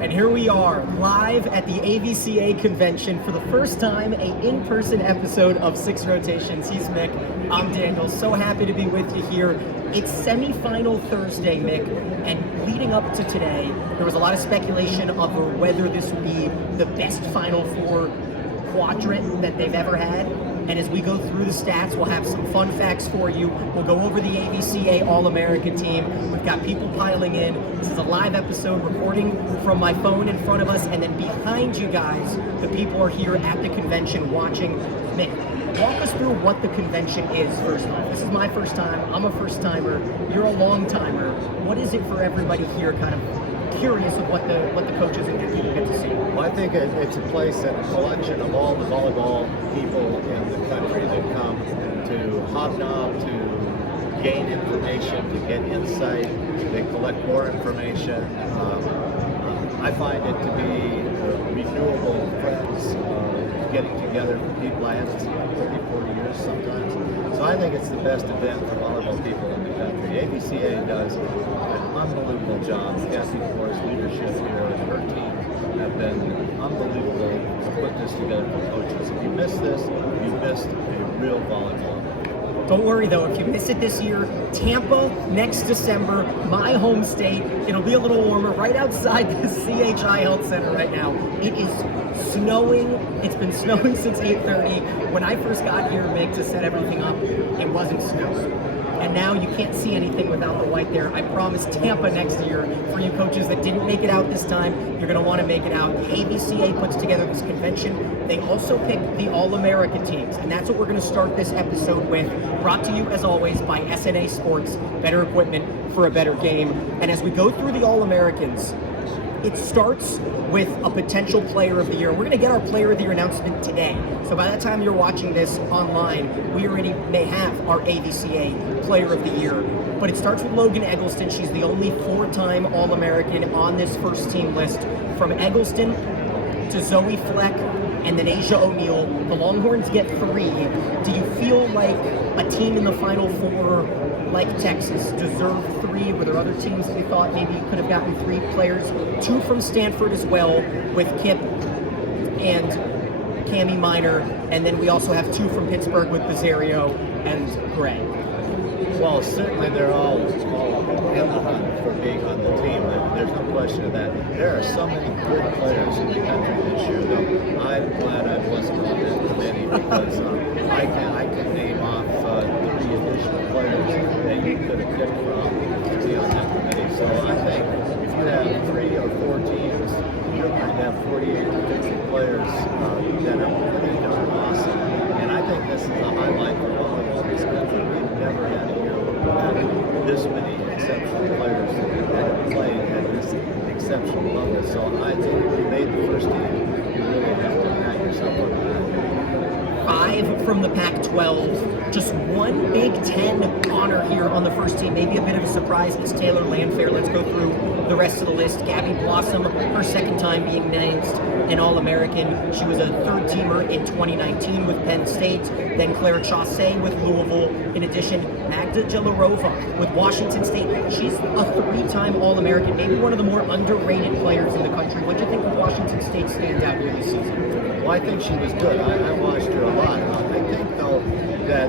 And here we are, live at the AVCA convention for the first time, an in-person episode of Six Rotations. He's Mick, I'm Daniel. So happy to be with you here. It's semifinal Thursday, Mick, and leading up to today, there was a lot of speculation over whether this would be the best Final Four quadrant that they've ever had. And as we go through the stats, we'll have some fun facts for you. We'll go over the AVCA All-American team. We've got people piling in. This is a live episode recording from my phone in front of us, and then behind you guys, the people are here at the convention watching. Mick, walk us through what the convention is first off. This is my first time. I'm a first timer. You're a long timer. What is it for everybody here? Kind of curious of what the coaches and the people get to see. Well, I think it's a place and a collection of all the volleyball people in the country that come to hobnob, to gain information, to get insight. They collect more information. I find it to be renewable friends, getting together with people I haven't seen in 30, 40 years sometimes. So I think it's the best event for volleyball people in the country. AVCA does an unbelievable job. Kathy Moore's leadership here and her team have been unbelievable to put this together for coaches. If you miss this, you missed a real volleyball. Don't worry though, if you miss it this year, Tampa next December, my home state. It'll be a little warmer right outside the CHI Health Center right now. It is snowing. It's been snowing since 8:30. When I first got here, Mick, to set everything up, it wasn't snow. And now you can't see anything without the white there. I promise Tampa next year, for you coaches that didn't make it out this time, you're gonna wanna make it out. AVCA puts together this convention. They also pick the All-American teams, and that's what we're gonna start this episode with. Brought to you, as always, by SNA Sports, better equipment for a better game. And as we go through the All-Americans, it starts with a potential player of the year. We're going to get our player of the year announcement today. So by the time you're watching this online, we already may have our AVCA player of the year. But it starts with Logan Eggleston. She's the only four-time All-American on this first team list. From Eggleston to Zoe Fleck and then Asia O'Neal, the Longhorns get three. Do you feel like a team in the Final Four like Texas deserved three? Were there other teams that you thought maybe you could have gotten three players? Two from Stanford as well, with Kip and Cami Minor, and then we also have two from Pittsburgh with Bezario and Gray. Well, certainly they're all in the hunt for being on the team. There's no question of that. There are so many good players in the country this year, though. I'm glad I wasn't on that committee because I can name off 3 additional players that you could have picked from to be on that committee. So I think if you have 3 or 4 teams, you're going to have 48 to 50 players that are pretty darn awesome. And I think this is a highlight for volleyball in this country. We've never had a year where we've had this many exceptional players that have played at this exceptional level. So I think if you made the first team, you really have to pat yourself on the back. 5 from the Pac-12. Just one Big Ten honor here on the first team. Maybe a bit of a surprise is Taylor Landfair. Let's go through the rest of the list. Gabby Blossom, her second time being named an All-American. She was a third-teamer in 2019 with Penn State. Then Claire Chaussee with Louisville. In addition, Magda Jelarova with Washington State. She's a 3-time All-American, maybe one of the more underrated players in the country. What do you think of Washington State's standout here this season? Well, I think she was good. I watched her a lot. I think, though, that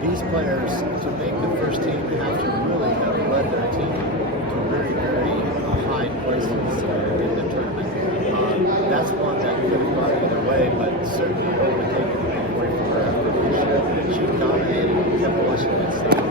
these players, to make the first team, have to really have led their team to very, very high places in the tournament. That's one that could have gone either way, but certainly I would have taken it away from her after this year. She dominated, kept Washington State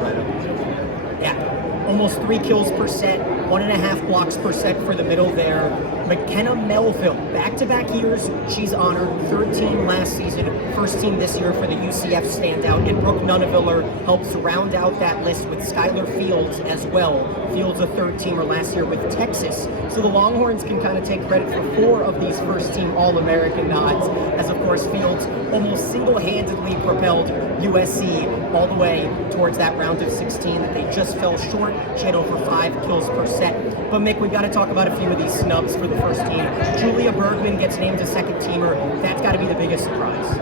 right up until the end. Yeah, almost 3 kills per set, 1.5 blocks per set for the middle there. McKenna Melville, back-to-back years, she's honored. 3rd team last season, 1st team this year for the UCF standout. And Brooke Nuneviller helps round out that list with Skylar Fields as well. Fields a 3rd teamer last year with Texas. So the Longhorns can kind of take credit for 4 of these first team All-American nods, as of course Fields almost single-handedly propelled USC all the way towards that round of 16 that they just fell short. She had over 5 kills per set. But Mick, we've got to talk about a few of these snubs for the first team. Julia Bergman gets named a 2nd teamer. That's got to be the biggest surprise.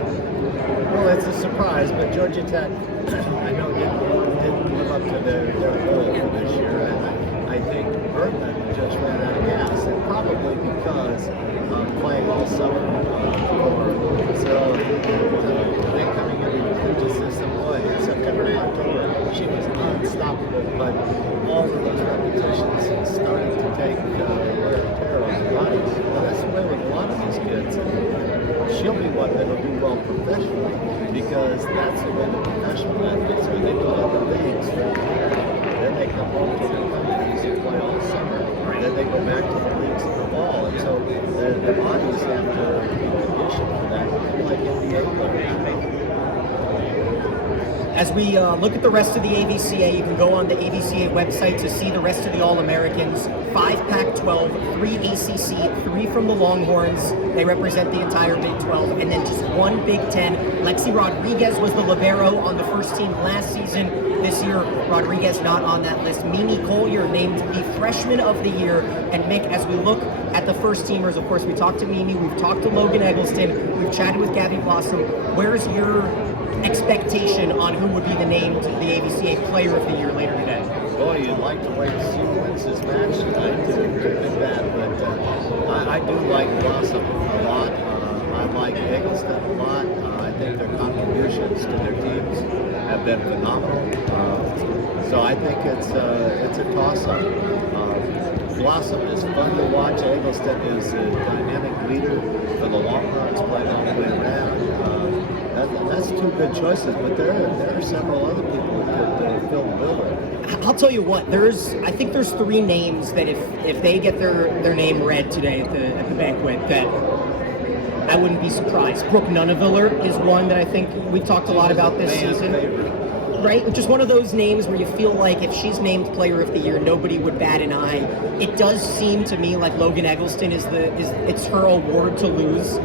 Well, it's a surprise, but Georgia Tech, I know, didn't live up to their goal for this year. And I think Bergman just ran out of gas. probably because playing all summer so then coming into the collegiate system, boy, in September and October, she was unstoppable. But all of those repetitions started to take wear and tear on the body. Now, that's the way with a lot of these kids. She'll be one that'll do well professionally because that's the way the professional athletes are. They go out the leagues, then they come home to their countries and play all summer, and then they go back to the leagues in the fall. And so their bodies have to be conditioned for that, like NBA players. As we look at the rest of the AVCA, you can go on the AVCA website to see the rest of the All-Americans. 5 Pac-12, 3 ACC, 3 from the Longhorns. They represent the entire Big 12. And then just 1 Big 10. Lexi Rodriguez was the libero on the first team last season. This year, Rodriguez not on that list. Mimi Collier named the Freshman of the Year. And Mick, as we look at the first teamers, of course, we talked to Mimi, we've talked to Logan Eggleston, we've chatted with Gabby Blossom. Where's your expectation on who would be the named the AVCA Player of the Year later today? Boy, you'd like to wait to see who wins this match tonight to pick that, but I do like Blossom a lot. I like Eggleston a lot. I think their contributions to their teams have been phenomenal. So I think it's a toss-up. Blossom is fun to watch. Eggleston is a dynamic leader for the Longhorns, playing all the way around. That's 2 good choices, but there are several other people that could fill the bill. I'll tell you what, I think there's 3 names that if they get their name read today at the banquet, that I wouldn't be surprised. Brooke Nuneviller is one that I think we've talked a lot about this season. Right? Just one of those names where you feel like if she's named Player of the Year, nobody would bat an eye. It does seem to me like Logan Eggleston it's her award to lose.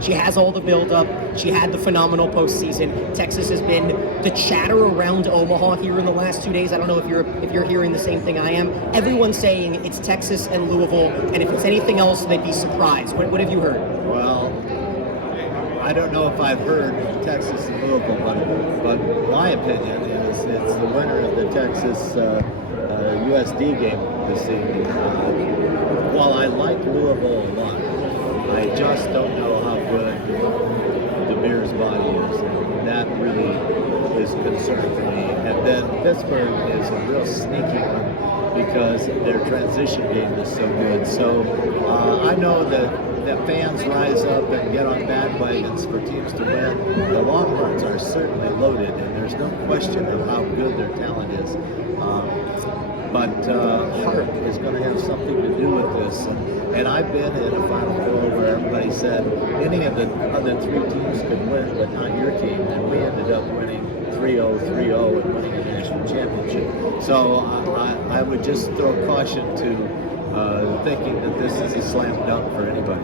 She has all the build-up. She had the phenomenal postseason. Texas has been the chatter around Omaha here in the last 2 days. I don't know if you're hearing the same thing I am. Everyone's saying it's Texas and Louisville, and if it's anything else, they'd be surprised. What have you heard? Well, I don't know if I've heard Texas and Louisville, but my opinion is it's the winner of the Texas USD game this evening. While I like Louisville a lot, I just don't know how good DeMere's body is. That really is concerning for me. And then Pittsburgh is a real sneaky one because their transition game is so good. So I know that fans rise up and get on bandwagons for teams to win. The Longhorns are certainly loaded, and there's no question of how good their talent is. But heart is going to have something to do with this. And I've been in a Final Four where everybody said any of the other 3 teams could win, but not your team. And we ended up winning 3-0, 3-0, and winning a national championship. So I would just throw caution to thinking that this is a slam dunk for anybody.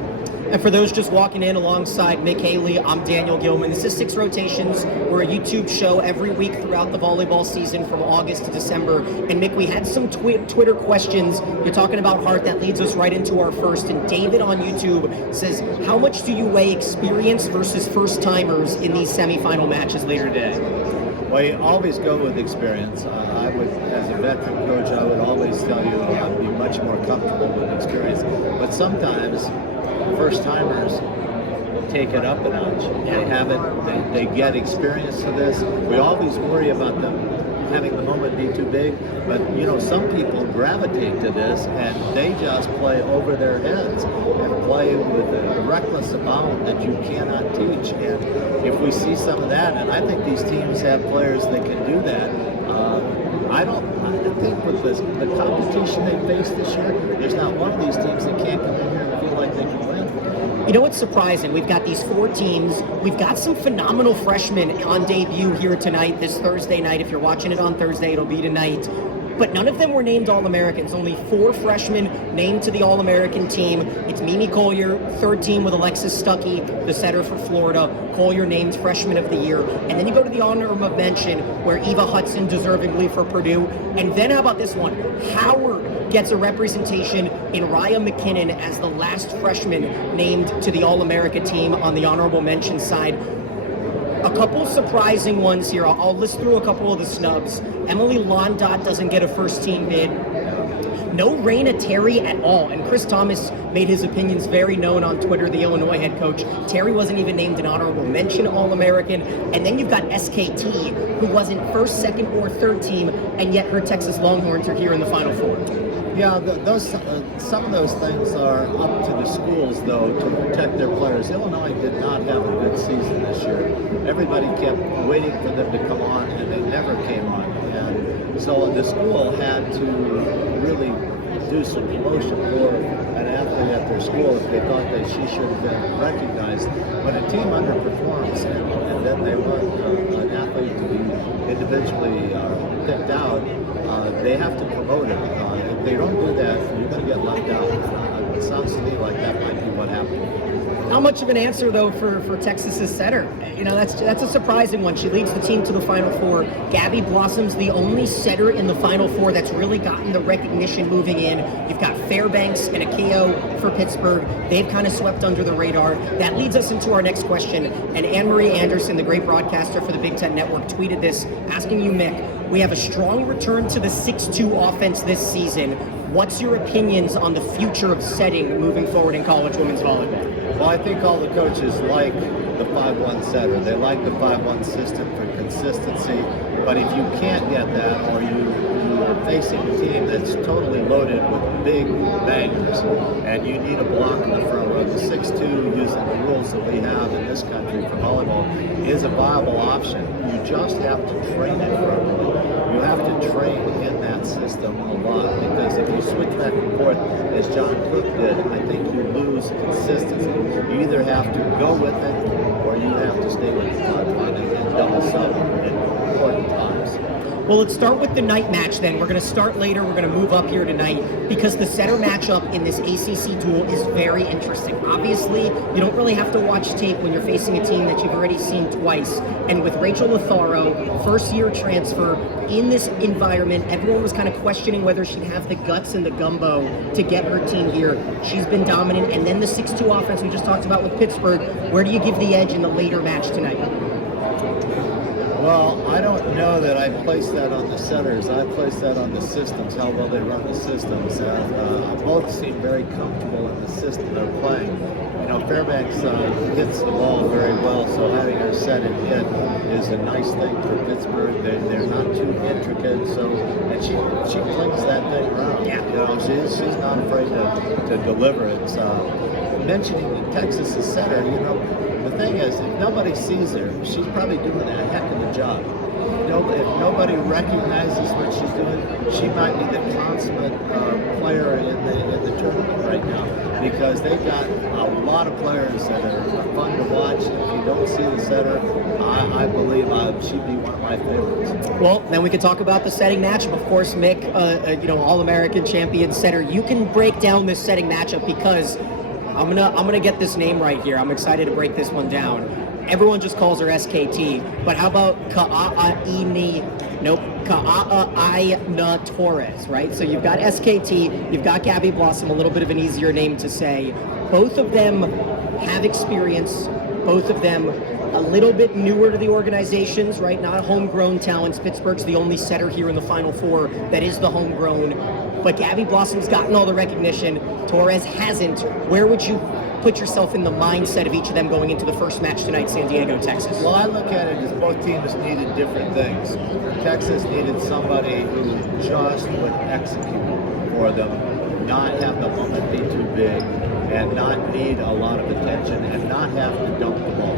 And for those just walking in alongside Mick Haley, I'm Daniel Gilman. This is 6 Rotations. We're a YouTube show every week throughout the volleyball season from August to December. And Mick, we had some Twitter questions. You're talking about heart. That leads us right into our first. And David on YouTube says, how much do you weigh experience versus first-timers in these semifinal matches later today? Well, you always go with experience. I would, as a veteran coach, I would always tell you I'd be much more comfortable with experience. But sometimes first-timers take it up a notch. They have it. They get experience to this. We always worry about them having the moment be too big, but some people gravitate to this and they just play over their heads and play with a reckless abound that you cannot teach. And if we see some of that, and I think these teams have players that can do that, I think with the competition they face this year, there's not one of these teams that can't come in here and feel like they can win. You know what's surprising? We've got these 4 teams. We've got some phenomenal freshmen on debut here tonight, this Thursday night. If you're watching it on Thursday, it'll be tonight. But none of them were named All-Americans. Only 4 freshmen named to the All-American team. It's Mimi Collier, 3rd team with Alexis Stuckey, the setter for Florida. Collier named Freshman of the Year. And then you go to the honorable mention where Eva Hudson deservingly for Purdue. And then how about this one? Howard gets a representation in Raya McKinnon as the last freshman named to the All-America team on the honorable mention side. A couple surprising ones here. I'll list through a couple of the snubs. Emily Londot doesn't get a first team bid. no Raina Terry at all. And Chris Thomas made his opinions very known on Twitter, the Illinois head coach. Terry wasn't even named an honorable mention All-American. And then you've got SKT, who wasn't first, second, or third team, and yet her Texas Longhorns are here in the Final Four. Yeah, some of those things are up to the schools, though, to protect their players. Illinois did not have a good season this year. Everybody kept waiting for them to come on, and they never came on. And so the school had to really do some promotion for an athlete at their school if they thought that she should have been recognized. When a team underperforms and then they want an athlete to be individually picked out, they have to promote it. If they don't do that, you're going to get left out. It sounds to me like that might be what happened. How much of an answer, though, for Texas's setter? You know, that's a surprising one. She leads the team to the Final Four. Gabby Blossom's the only setter in the Final Four that's really gotten the recognition moving in. You've got Fairbanks and Akio for Pittsburgh. They've kind of swept under the radar. That leads us into our next question. And Anne-Marie Anderson, the great broadcaster for the Big Ten Network, tweeted this, asking you, Mick, we have a strong return to the 6-2 offense this season. What's your opinions on the future of setting moving forward in college women's volleyball? Well, I think all the coaches like the 5-1 setter. They like the 5-1 system for consistency. But if you can't get that, or you're facing a team that's totally loaded with big bangers, and you need a block in the front row, the 6-2, using the rules that we have in this country for volleyball, is a viable option. You just have to train it properly. You have to train in that system a lot, because if you switch back and forth, as John Cook did, I think you lose consistency. You either have to go with it, or you have to stay with the 5-1 and double sub in important times. Well, let's start with the night match then. We're going to start later. We're going to move up here tonight because the setter matchup in this ACC duel is very interesting. Obviously, you don't really have to watch tape when you're facing a team that you've already seen twice. And with Rachel Letharo, first-year transfer, in this environment, everyone was kind of questioning whether she'd have the guts and the gumbo to get her team here. She's been dominant. And then the 6-2 offense we just talked about with Pittsburgh. Where do you give the edge in the later match tonight? Well, I don't know that I place that on the setters. I place that on the systems, how well they run the systems. Both seem very comfortable in the system they're playing. You know, Fairbanks hits the ball very well, so having her set and hit is a nice thing for Pittsburgh. They're not too intricate, so and she flings that thing around. Yeah. You know, she's not afraid to deliver it. Mentioning Texas's setter, you know, the thing is, if nobody sees her, she's probably doing a heck of a job. If nobody recognizes what she's doing, she might be the consummate player in the tournament right now, because they've got a lot of players that are fun to watch. If you don't see the setter, I believe she'd be one of my favorites. Well, then we could talk about the setting matchup. Of course, Mick, All-American champion setter. You can break down this setting matchup because I'm gonna get this name right here. I'm excited to break this one down. Everyone just calls her SKT, but how about Ka'aina Torres, right? So you've got SKT, you've got Gabby Blossom, a little bit of an easier name to say. Both of them have experience. Both of them a little bit newer to the organizations, right? Not homegrown talents. Pittsburgh's the only setter here in the Final Four that is the homegrown. But Gabby Blossom's gotten all the recognition. Torres hasn't. Where would you put yourself in the mindset of each of them going into the first match tonight, San Diego, Texas? Well, I look at it as both teams needed different things. Texas needed somebody who just would execute for them, not have the moment be too big, and not need a lot of attention, and not have to dump the ball.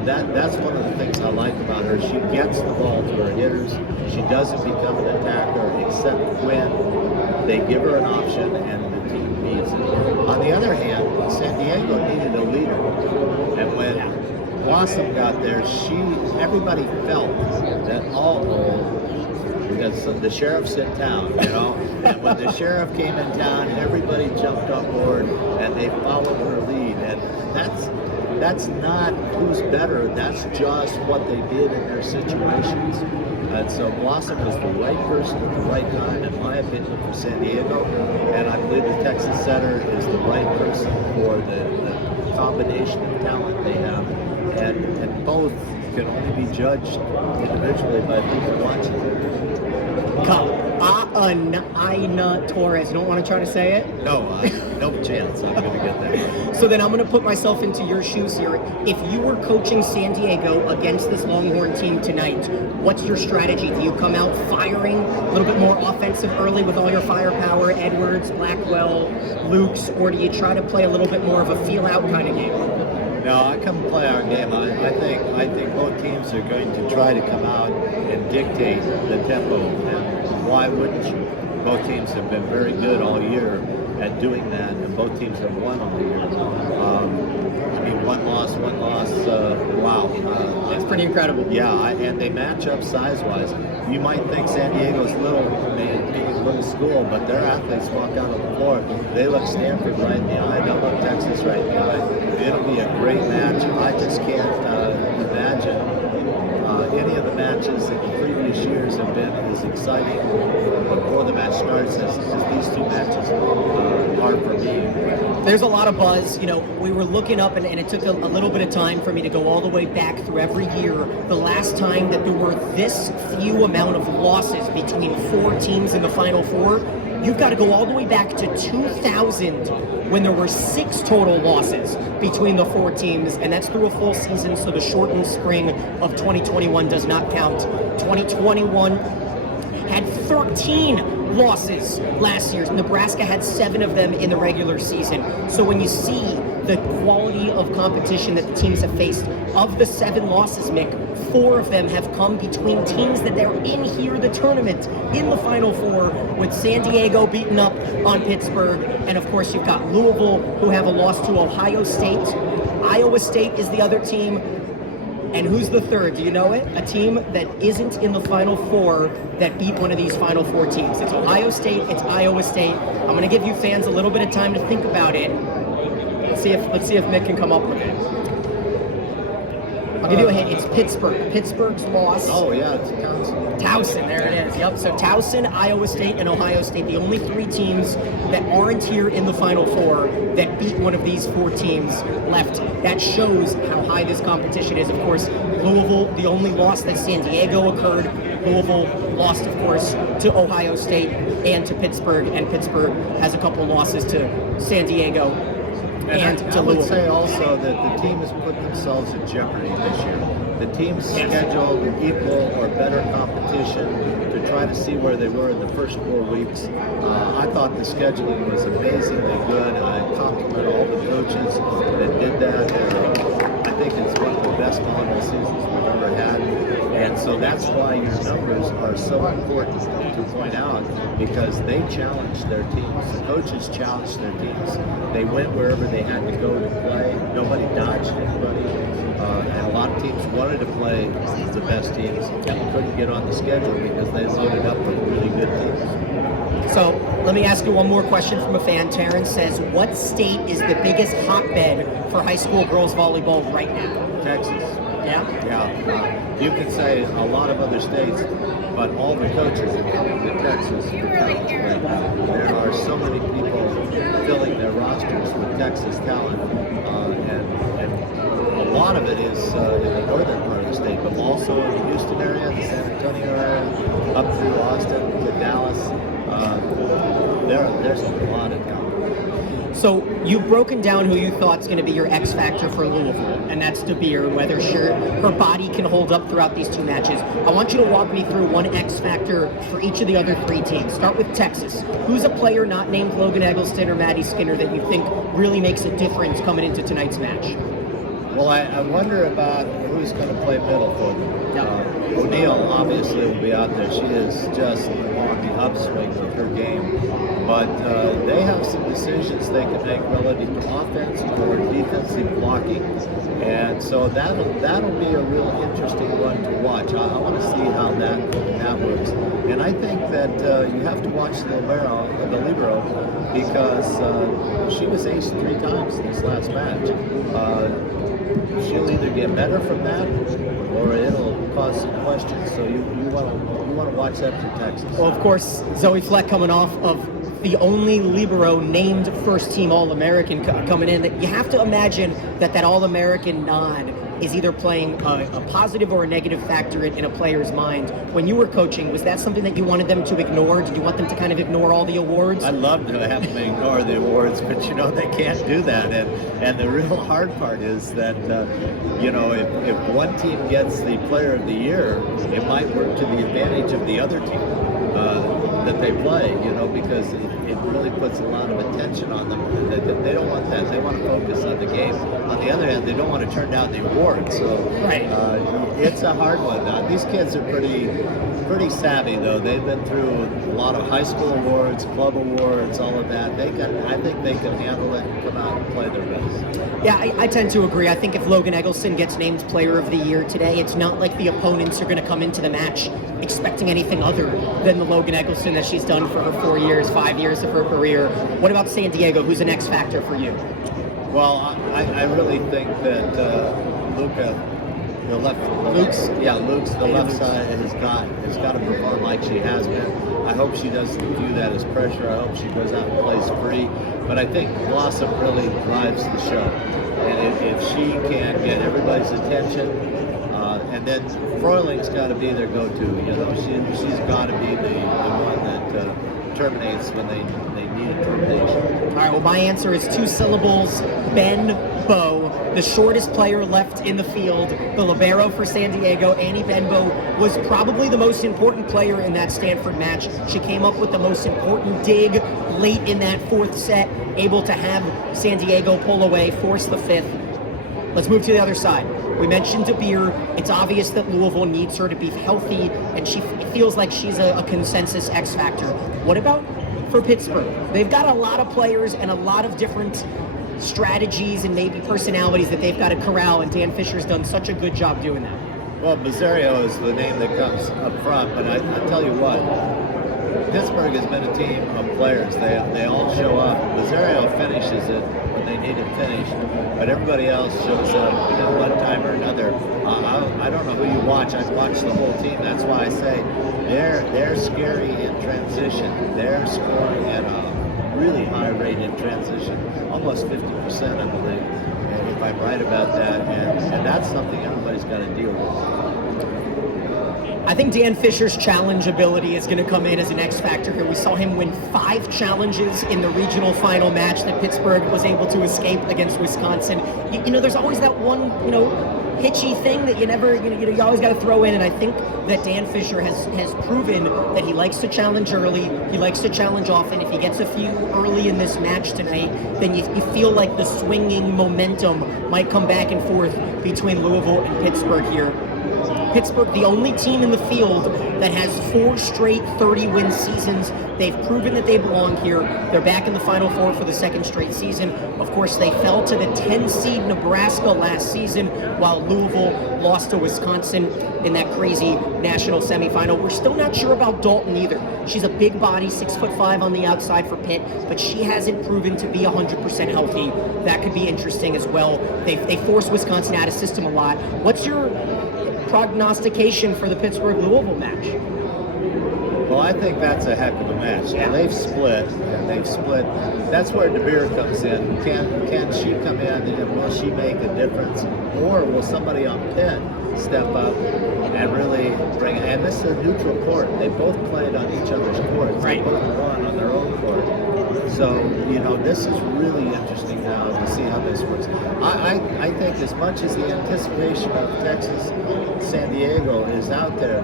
That's one of the things I like about her. She gets the ball to her hitters. She doesn't become an attacker except when they give her an option and the team needs it. On the other hand, San Diego needed a leader. And when Blossom got there, everybody felt that, because the sheriff's in town, and when the sheriff came in town, everybody jumped on board and they followed her lead. And that's not who's better, that's just what they did in their situations. And so Blossom was the right person at the right time, in my opinion, for San Diego. And I believe the Texas setter is the right person for the combination of talent they have. And both can only be judged individually by people watching. Aina Torres. You don't want to try to say it? No, no chance I'm going to get that. So then I'm going to put myself into your shoes here. If you were coaching San Diego against this Longhorn team tonight, what's your strategy? Do you come out firing a little bit more offensive early with all your firepower, Edwards, Blackwell, Lukes, or do you try to play a little bit more of a feel-out kind of game? No, I come play our game. I think both teams are going to try to come out and dictate the tempo. And why wouldn't you? Both teams have been very good all year at doing that, and both teams have won all year. I mean, one loss. Wow, That's pretty incredible. Yeah, and they match up size-wise. You might think San Diego's being a little school, but their athletes walk out on the floor. They look Stanford right in the eye. They look Texas right in the eye. It'll be a great match. I just can't imagine any of the matches in the previous years have been as exciting before the match starts as these two matches are for me. There's a lot of buzz. You know, we were looking up, and it took a little bit of time for me to go all the way back through every year. The last time that there were this few amount of losses between four teams in the Final Four, you've got to go all the way back to 2000 when there were 6 total losses between the 4 teams, and that's through a full season, so the shortened spring of 2021 does not count. 2021 had 13 losses last year. Nebraska had 7 of them in the regular season. So when you see the quality of competition that the teams have faced, of the 7 losses, Mick, 4 of them have come between teams that they're in here, the tournament, in the Final Four, with San Diego beating up on Pittsburgh. And of course, you've got Louisville, who have a loss to Ohio State. Iowa State is the other team. And who's the third? Do you know it? A team that isn't in the Final Four that beat one of these Final Four teams. It's Ohio State, it's Iowa State. I'm going to give you fans a little bit of time to think about it. Let's see if Mick can come up with it. I'll give you a hint. It's Pittsburgh. Pittsburgh's loss. Oh, yeah, it's Towson. Towson, there it is. Yep. So Towson, Iowa State, and Ohio State, the only 3 teams that aren't here in the Final Four that beat one of these 4 teams left. That shows how high this competition is. Of course, Louisville, the only loss that San Diego occurred. Louisville lost, of course, to Ohio State and to Pittsburgh, and Pittsburgh has a couple losses to San Diego. And I would say also that the team has put themselves in jeopardy this year. The teams scheduled equal or better competition to try to see where they were in the first 4 weeks. I thought the scheduling was amazingly good. I compliment all the coaches that did that. I think it's one of the best volleyball seasons we've ever had. And so that's why your numbers are so important to point out, because they challenged their teams. The coaches challenged their teams. They went wherever they had to go to play. Nobody dodged anybody. And a lot of teams wanted to play the best teams and couldn't get on the schedule because they loaded up with really good teams. So let me ask you one more question from a fan. Terrence says, what state is the biggest hotbed for high school girls volleyball right now? Texas. Yeah? Yeah. You could say a lot of other states, but all the coaches are coming to Texas for talent right now. There are so many people filling their rosters with Texas talent, and a lot of it is in the northern part of the state, but also in the Houston area, the San Antonio area, up through Austin to Dallas. There's a lot of talent. So you've broken down who you thought's going to be your X factor for Louisville, and that's DeBeer, whether her body can hold up throughout these 2 matches. I want you to walk me through one X factor for each of the other 3 teams. Start with Texas. Who's a player not named Logan Eggleston or Maddie Skinner that you think really makes a difference coming into tonight's match? Well, I wonder about who's going to play middle for them. O'Neal obviously will be out there. She is just on the upswing with her game. But they have some decisions they can make relative to offense or defensive blocking. And so that'll be a real interesting one to watch. I want to see how that works. And I think that you have to watch the libero, because she was ace 3 times in this last match. She'll either get better from that, or it'll cause some questions. So you want to watch that for Texas. Well, of course, Zoe Fleck coming off of the only libero named first-team All-American coming in. That you have to imagine that All-American nod is either playing a positive or a negative factor in a player's mind. When you were coaching, was that something that you wanted them to ignore? Did you want them to kind of ignore all the awards? I'd love to have them ignore the awards, but they can't do that. And the real hard part is that if one team gets the Player of the Year, it might work to the advantage of the other team that they play. Because it really puts a lot of attention on them. They don't want that. They want to focus on the game. On the other hand, they don't want to turn down the award. So right. It's a hard one. These kids are pretty savvy, though. They've been through a lot of high school awards, club awards, all of that. I think they can handle it and come out and play their best. Yeah, I tend to agree. I think if Logan Eggleston gets named Player of the Year today, it's not like the opponents are going to come into the match expecting anything other than the Logan Eggleston that she's done for her 4 years, 5 years of her career. What about San Diego? Who's an X factor for you? Well, I really think that Luke's the left side has got to perform like she has been. I hope she doesn't view that as pressure. I hope she goes out and plays free. But I think Blossom really drives the show. And if she can get everybody's attention, and then Froiling's got to be their go-to. She's got to be the one that terminates when they need a termination. All right, well, my answer is 2 syllables, Ben Bow, the shortest player left in the field, the libero for San Diego. Annie Benbow was probably the most important player in that Stanford match. She came up with the most important dig late in that 4th set, able to have San Diego pull away, force the 5th. Let's move to the other side. We mentioned De Beer. It's obvious that Louisville needs her to be healthy, and it feels like she's a consensus X factor. What about for Pittsburgh? They've got a lot of players and a lot of different strategies and maybe personalities that they've got to corral, and Dan Fisher's done such a good job doing that. Well, Bizzario is the name that comes up front, but I tell you what, Pittsburgh has been a team of players. They all show up. Bizzario finishes it when they need it finished, but everybody else shows up one time or another. I don't know who you watch. I've watched the whole team. That's why I say they're scary in transition. They're scoring at a really high rate in transition, almost 50%, I believe, if I'm right about that. And that's something everybody's got to deal with. I think Dan Fisher's challenge ability is going to come in as an X factor here. We saw him win 5 challenges in the regional final match that Pittsburgh was able to escape against Wisconsin. There's always that one, hitchy thing that you always got to throw in, and I think that Dan Fisher has proven that he likes to challenge early, he likes to challenge often. If he gets a few early in this match tonight, then you feel like the swinging momentum might come back and forth between Louisville and Pittsburgh here. Pittsburgh, the only team in the field that has 4 straight 30-win seasons. They've proven that they belong here. They're back in the Final Four for the 2nd straight season. Of course, they fell to the 10-seed Nebraska last season, while Louisville lost to Wisconsin in that crazy national semifinal. We're still not sure about Dalton either. She's a big body, 6'5" on the outside for Pitt, but she hasn't proven to be 100% healthy. That could be interesting as well. They forced Wisconsin out of system a lot. What's your prognostication for the Pittsburgh-Louisville match? Well, I think that's a heck of a match. Yeah. They've split. That's where De Beer comes in. Can she come in and will she make a difference? Or will somebody on Pitt step up and really bring it? And this is a neutral court. They both played on each other's courts. Right. They both won on their own court. So, this is really interesting now to see how this works. I think as much as the anticipation of Texas, San Diego is out there,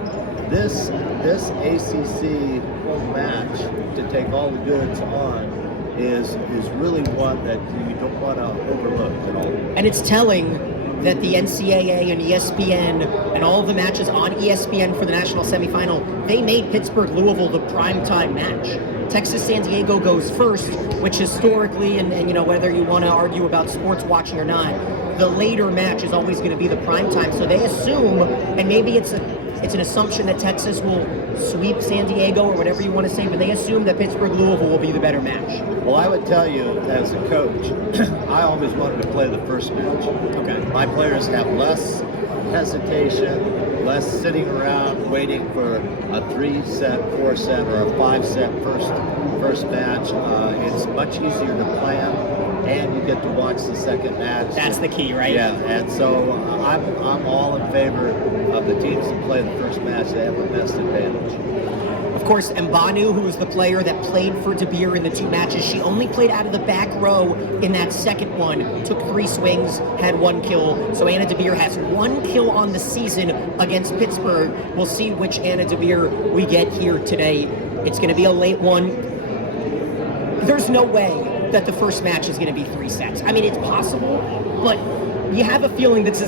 this ACC match to take all the goods on is really one that you don't want to overlook at all. And it's telling that the NCAA and ESPN and all of the matches on ESPN for the national semifinal, they made Pittsburgh-Louisville the primetime match. Texas-San Diego goes first, which historically, and whether you want to argue about sports watching or not, the later match is always going to be the primetime. So they assume, and maybe it's an assumption that Texas will sweep San Diego or whatever you want to say, but they assume that Pittsburgh-Louisville will be the better match. Well, I would tell you, as a coach, I always wanted to play the first match. Okay. My players have less hesitation, less sitting around waiting for a 3-set, 4-set, or a 5-set first match. It's much easier to plan. and you get to watch the second match. That's the key, right? Yeah, and so I'm all in favor of the teams that play the first match. They have the best advantage. Of course, Mbanu, who was the player that played for De Beer in the 2 matches, she only played out of the back row in that second one, took 3 swings, had 1 kill. So Anna De Beer has 1 kill on the season against Pittsburgh. We'll see which Anna De Beer we get here today. It's going to be a late one. There's no way that the first match is going to be 3 sets. I mean, it's possible, but you have a feeling that this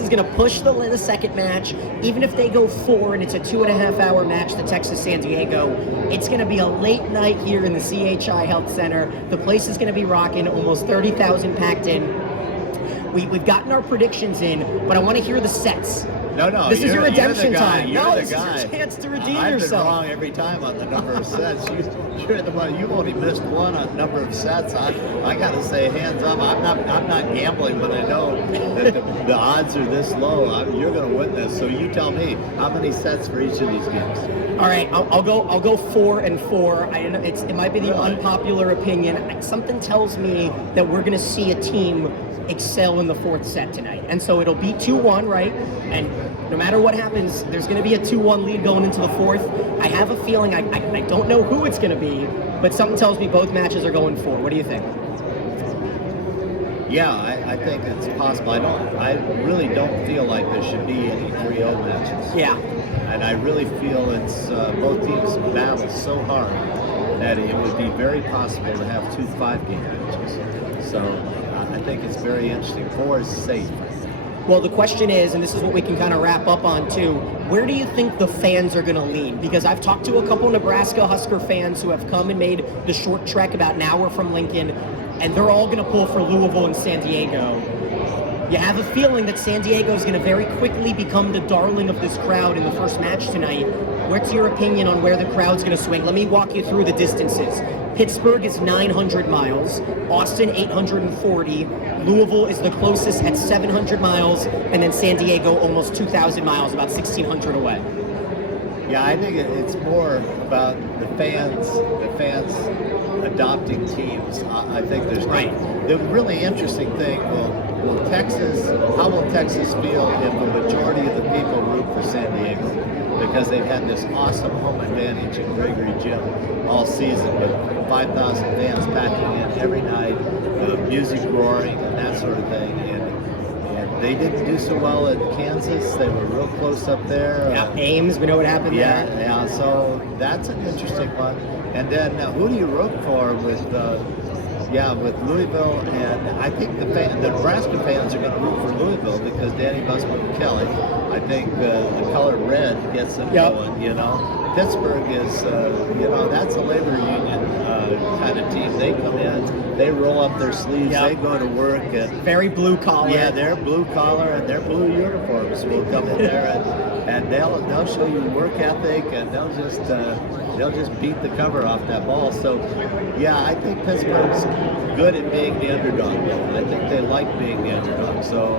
is gonna push the second match. Even if they go 4 and it's a 2.5-hour match, the Texas-San Diego, it's gonna be a late night here in the CHI Health Center. The place is gonna be rocking, almost 30,000 packed in. We've gotten our predictions in, but I want to hear the sets. No, this is your redemption time. No, this is your chance to redeem I've yourself. I've been wrong every time on the number of sets. You're the one. You've only missed 1 on number of sets. I got to say, hands up. I'm not gambling when I know that the odds are this low. You're going to win this. So you tell me how many sets for each of these games. All right, I'll go 4 and 4. I know it might be the unpopular opinion. Something tells me that we're going to see a team excel in the 4th set tonight. And so it'll be 2-1, right? And no matter what happens, there's going to be a 2-1 lead going into the 4th. I have a feeling, I don't know who it's going to be, but something tells me both matches are going 4. What do you think? Yeah, I think it's possible. I really don't feel like there should be any 3-0 matches. Yeah. And I really feel it's both teams battle so hard that it would be very possible to have 2 5-game matches. So I think it's very interesting. 4 is safe. Well, the question is, and this is what we can kind of wrap up on too, where do you think the fans are going to lean? Because I've talked to a couple Nebraska Husker fans who have come and made the short trek about an hour from Lincoln, and they're all going to pull for Louisville and San Diego. You have a feeling that San Diego is going to very quickly become the darling of this crowd in the first match tonight. What's your opinion on where the crowd's going to swing? Let me walk you through the distances. Pittsburgh is 900 miles, Austin 840, Louisville is the closest at 700 miles, and then San Diego almost 2,000 miles, about 1,600 away. Yeah, I think it's more about the fans adopting teams. I think there's the really interesting thing. Will Texas? How will Texas feel if the majority of the people root for San Diego? Because they've had this awesome home advantage in Gregory Gym all season with 5,000 fans packing in every night, music roaring and that sort of thing. And they didn't do so well in Kansas. They were real close up there. Yeah, Ames, we know what happened there. Yeah, so that's an interesting one. And then who do you root for with Louisville? And I think the Nebraska fans are going to root for Louisville because Danny Busman Kelly. I think the color red gets them going, you know. Pittsburgh is, that's a labor union kind of team. They come in, they roll up their sleeves, they go to work. And very blue collar. Yeah, they're blue collar and their blue uniforms will come in there and they'll show you work ethic and they'll just beat the cover off that ball. So, yeah, I think Pittsburgh's good at being the underdog. I think they like being the underdog. So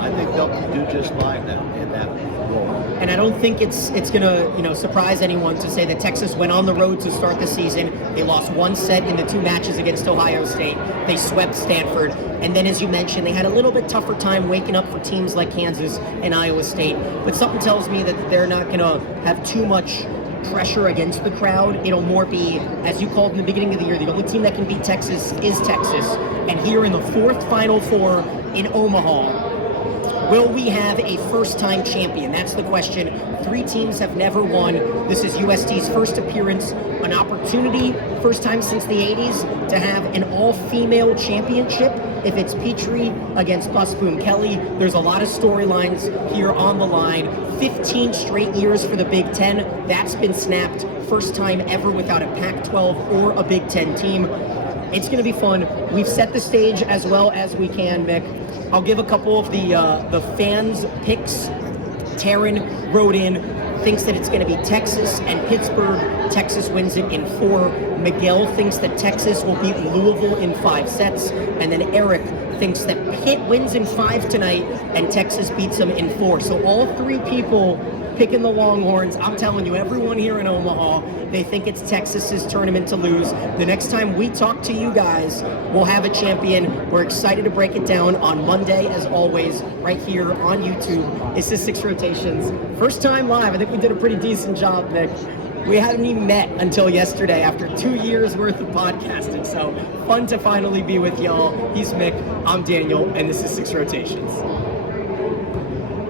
I think they'll do just fine in that role. And I don't think it's going to surprise anyone to say that Texas went on the road to start the season. They lost 1 set in the 2 matches against Ohio State. They swept Stanford. And then, as you mentioned, they had a little bit tougher time waking up for teams like Kansas and Iowa State. But something tells me that they're not going to have too much pressure against the crowd. It'll more be, as you called in the beginning of the year, the only team that can beat Texas is Texas. And here in the 4th Final Four in Omaha, will we have a first-time champion? That's the question. 3 teams have never won. This is USD's first appearance, an opportunity, first time since the 80s, to have an all-female championship. If it's Petrie against Busboom Kelly, there's a lot of storylines here on the line. 15 straight years for the Big Ten. That's been snapped. First time ever without a Pac-12 or a Big Ten team. It's going to be fun. We've set the stage as well as we can, Mick. I'll give a couple of the fans' picks. Taryn wrote in, thinks that it's going to be Texas and Pittsburgh. Texas wins it in 4. Miguel thinks that Texas will beat Louisville in 5 sets. And then Eric thinks that Pitt wins in 5 tonight and Texas beats them in 4. So all 3 people picking the Longhorns. I'm telling you, everyone here in Omaha, they think it's Texas's tournament to lose. The next time we talk to you guys, we'll have a champion. We're excited to break it down on Monday, as always, right here on YouTube. This is Six Rotations. First time live. I think we did a pretty decent job, Mick. We hadn't even met until yesterday after 2 years worth of podcasting. So fun to finally be with y'all. He's Mick, I'm Daniel, and this is Six Rotations.